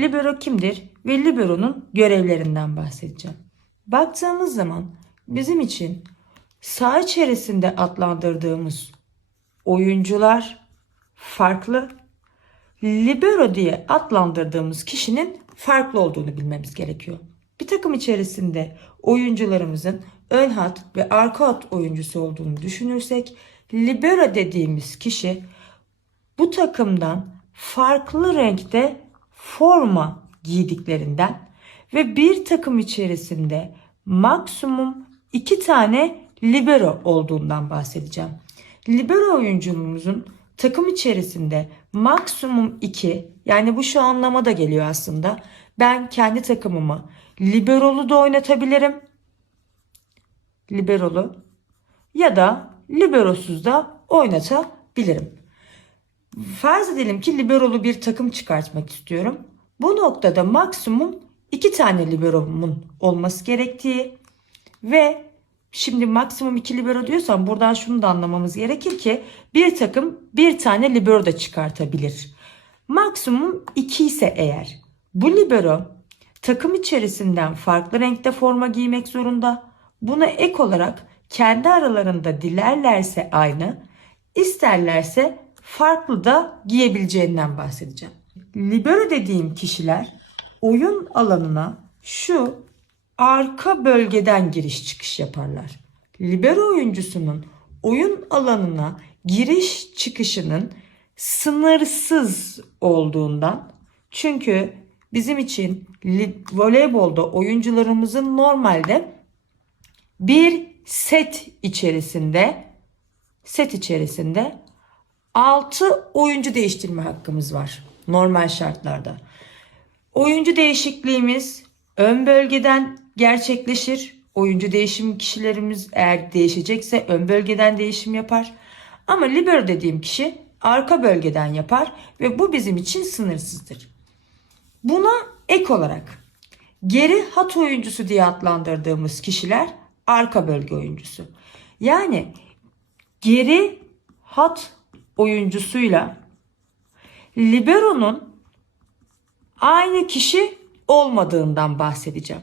Libero kimdir ve libero'nun görevlerinden bahsedeceğim. Baktığımız zaman bizim için saha içerisinde adlandırdığımız oyuncular farklı, libero diye adlandırdığımız kişinin farklı olduğunu bilmemiz gerekiyor. Bir takım içerisinde oyuncularımızın ön hat ve arka hat oyuncusu olduğunu düşünürsek libero dediğimiz kişi bu takımdan farklı renkte forma giydiklerinden ve bir takım içerisinde maksimum iki tane libero olduğundan bahsedeceğim. Libero oyuncumuzun takım içerisinde maksimum 2 yani bu şu anlama da geliyor aslında. Ben kendi takımımı liberolu da oynatabilirim. Liberolu ya da liberosuz da oynatabilirim. Farz edelim ki liberolu bir takım çıkartmak istiyorum. Bu noktada maksimum iki tane liberomun olması gerektiği ve Şimdi maksimum 2 libero diyorsam buradan şunu da anlamamız gerekir ki bir takım bir tane libero da çıkartabilir. Maksimum 2 ise eğer bu libero takım içerisinden farklı renkte forma giymek zorunda. Buna ek olarak kendi aralarında dilerlerse aynı, isterlerse farklı da giyebileceğinden bahsedeceğim. Libero dediğim kişiler oyun alanına şu arka bölgeden giriş çıkış yaparlar. Libero oyuncusunun oyun alanına giriş çıkışının sınırsız olduğundan çünkü bizim için voleybolda oyuncularımızın normalde bir set içerisinde set içerisinde 6 oyuncu değiştirme hakkımız var normal şartlarda. Oyuncu değişikliğimiz ön bölgeden gerçekleşir. Oyuncu değişim kişilerimiz eğer değişecekse ön bölgeden değişim yapar. Ama libero dediğim kişi arka bölgeden yapar ve bu bizim için sınırsızdır. Buna ek olarak geri hat oyuncusu diye adlandırdığımız kişiler arka bölge oyuncusu. Yani geri hat oyuncusuyla libero'nun aynı kişi olmadığından bahsedeceğim.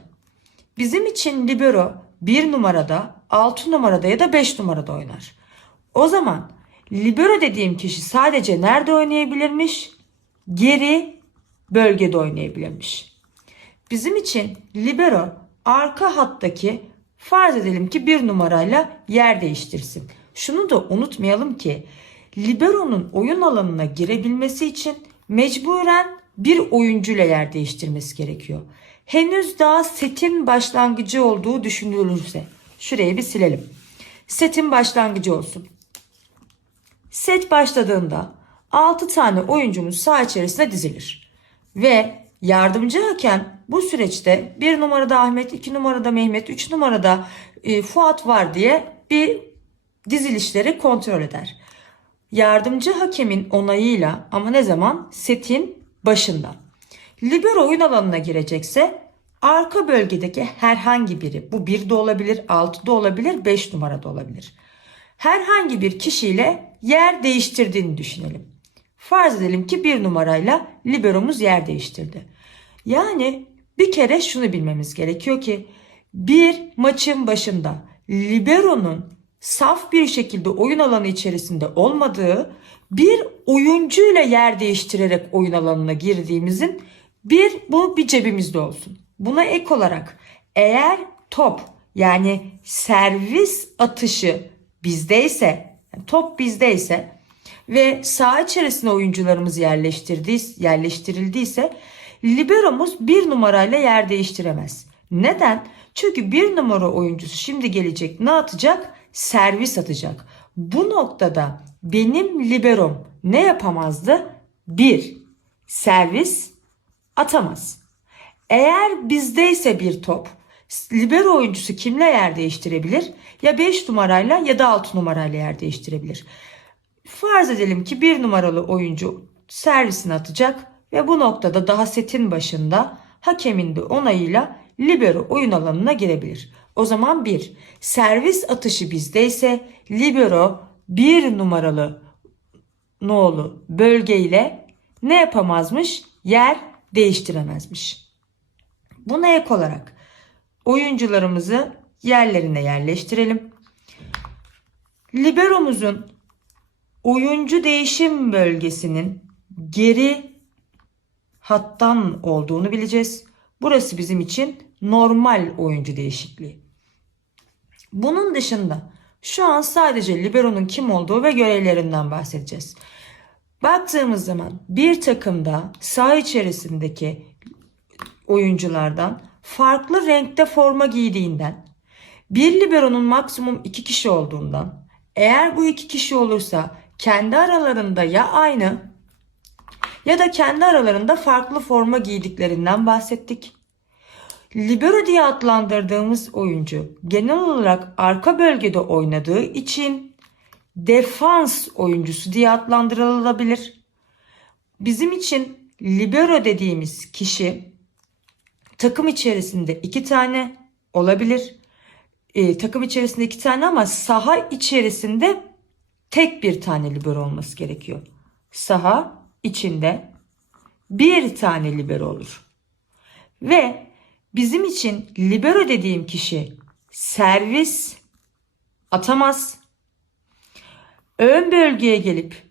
Bizim için libero 1 numarada, 6 numarada ya da 5 numarada oynar. O zaman libero dediğim kişi sadece nerede oynayabilirmiş? Geri bölgede oynayabilirmiş. Bizim için libero arka hattaki farz edelim ki bir numarayla yer değiştirsin. Şunu da unutmayalım ki libero'nun oyun alanına girebilmesi için mecburen bir oyuncuyla yer değiştirmesi gerekiyor. Henüz daha setin başlangıcı olduğu düşünülürse şurayı bir silelim. Setin başlangıcı olsun. Set başladığında 6 tane oyuncumuz saha içerisine dizilir. Ve yardımcı hakem bu süreçte 1 numarada Ahmet, 2 numarada Mehmet, 3 numarada e, Fuat var diye bir dizilişleri kontrol eder. Yardımcı hakemin onayıyla ama ne zaman? Setin başında. Libero oyun alanına girecekse arka bölgedeki herhangi biri bu 1 de olabilir, 6 da olabilir, 5 numarada olabilir. Herhangi bir kişiyle yer değiştirdiğini düşünelim. Farz edelim ki bir numarayla liberomuz yer değiştirdi. Yani bir kere şunu bilmemiz gerekiyor ki bir maçın başında libero'nun saf bir şekilde oyun alanı içerisinde olmadığı bir oyuncuyla yer değiştirerek oyun alanına girdiğimizin bir bu bir cebimizde olsun. Buna ek olarak eğer top yani servis atışı bizdeyse top bizdeyse ve saha içerisine oyuncularımız yerleştirdiyse, yerleştirildiyse liberomuz bir numarayla yer değiştiremez. Neden? Çünkü bir numara oyuncusu şimdi gelecek ne atacak? Servis atacak. Bu noktada benim liberom ne yapamazdı? Bir, servis atamaz. Eğer bizdeyse bir top, libero oyuncusu kimle yer değiştirebilir? Ya 5 numarayla ya da 6 numarayla yer değiştirebilir. Farz edelim ki bir numaralı oyuncu servisini atacak ve bu noktada daha setin başında hakemin de onayıyla libero oyun alanına girebilir. O zaman bir servis atışı bizdeyse libero bir numaralı nolu bölgeyle ne yapamazmış? Yer değiştiremezmiş. Buna ek olarak oyuncularımızı yerlerine yerleştirelim. Liberomuzun oyuncu değişim bölgesinin geri hattan olduğunu bileceğiz. Burası bizim için normal oyuncu değişikliği. Bunun dışında şu an sadece libero'nun kim olduğu ve görevlerinden bahsedeceğiz. Baktığımız zaman bir takımda saha içerisindeki oyunculardan farklı renkte forma giydiğinden, bir libero'nun maksimum iki kişi olduğundan, eğer bu iki kişi olursa kendi aralarında ya aynı ya da kendi aralarında farklı forma giydiklerinden bahsettik. Libero diye adlandırdığımız oyuncu genel olarak arka bölgede oynadığı için defans oyuncusu diye adlandırılabilir. Bizim için libero dediğimiz kişi takım içerisinde iki tane olabilir. Ee, takım içerisinde iki tane ama saha içerisinde tek bir tane libero olması gerekiyor. Saha içinde bir tane libero olur. Ve bizim için libero dediğim kişi servis atamaz. Ön bölgeye gelip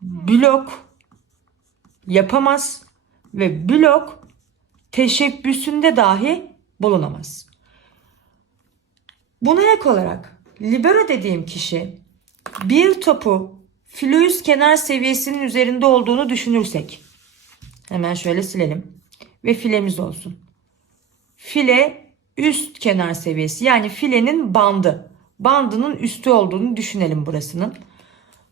blok yapamaz ve blok teşebbüsünde dahi bulunamaz. Buna ek olarak libero dediğim kişi bir topu filoüs kenar seviyesinin üzerinde olduğunu düşünürsek hemen şöyle silelim ve filemiz olsun. File üst kenar seviyesi yani filenin bandı. Bandının üstü olduğunu düşünelim burasının.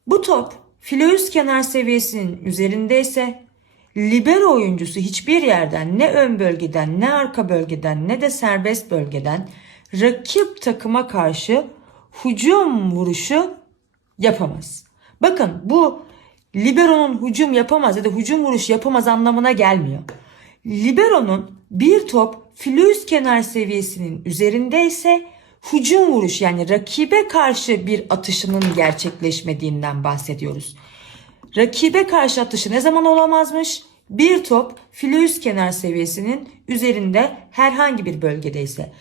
Bu top file üst kenar seviyesinin üzerindeyse libero oyuncusu hiçbir yerden ne ön bölgeden ne arka bölgeden ne de serbest bölgeden rakip takıma karşı hücum vuruşu yapamaz. Bakın bu libero'nun hücum yapamaz ya da hücum vuruş yapamaz anlamına gelmiyor. Libero'nun bir top flüs kenar seviyesinin üzerindeyse hücum vuruş yani rakibe karşı bir atışının gerçekleşmediğinden bahsediyoruz. Rakibe karşı atışı ne zaman olamazmış? Bir top flüs kenar seviyesinin üzerinde herhangi bir bölgedeyse.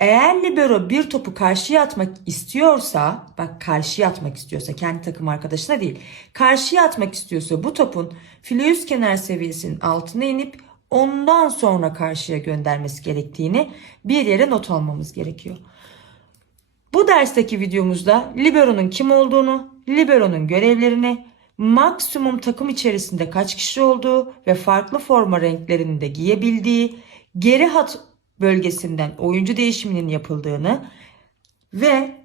Eğer libero bir topu karşıya atmak istiyorsa, bak karşıya atmak istiyorsa kendi takım arkadaşına değil, karşıya atmak istiyorsa bu topun filiüs kenar seviyesinin altına inip ondan sonra karşıya göndermesi gerektiğini bir yere not almamız gerekiyor. Bu dersteki videomuzda libero'nun kim olduğunu, libero'nun görevlerini, maksimum takım içerisinde kaç kişi olduğu ve farklı forma renklerini de giyebildiği, geri hat bölgesinden oyuncu değişiminin yapıldığını ve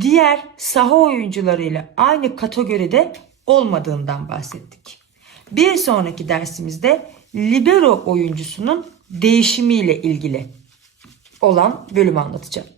diğer saha oyuncularıyla aynı kategoride olmadığından bahsettik. Bir sonraki dersimizde libero oyuncusunun değişimiyle ilgili olan bölümü anlatacağım.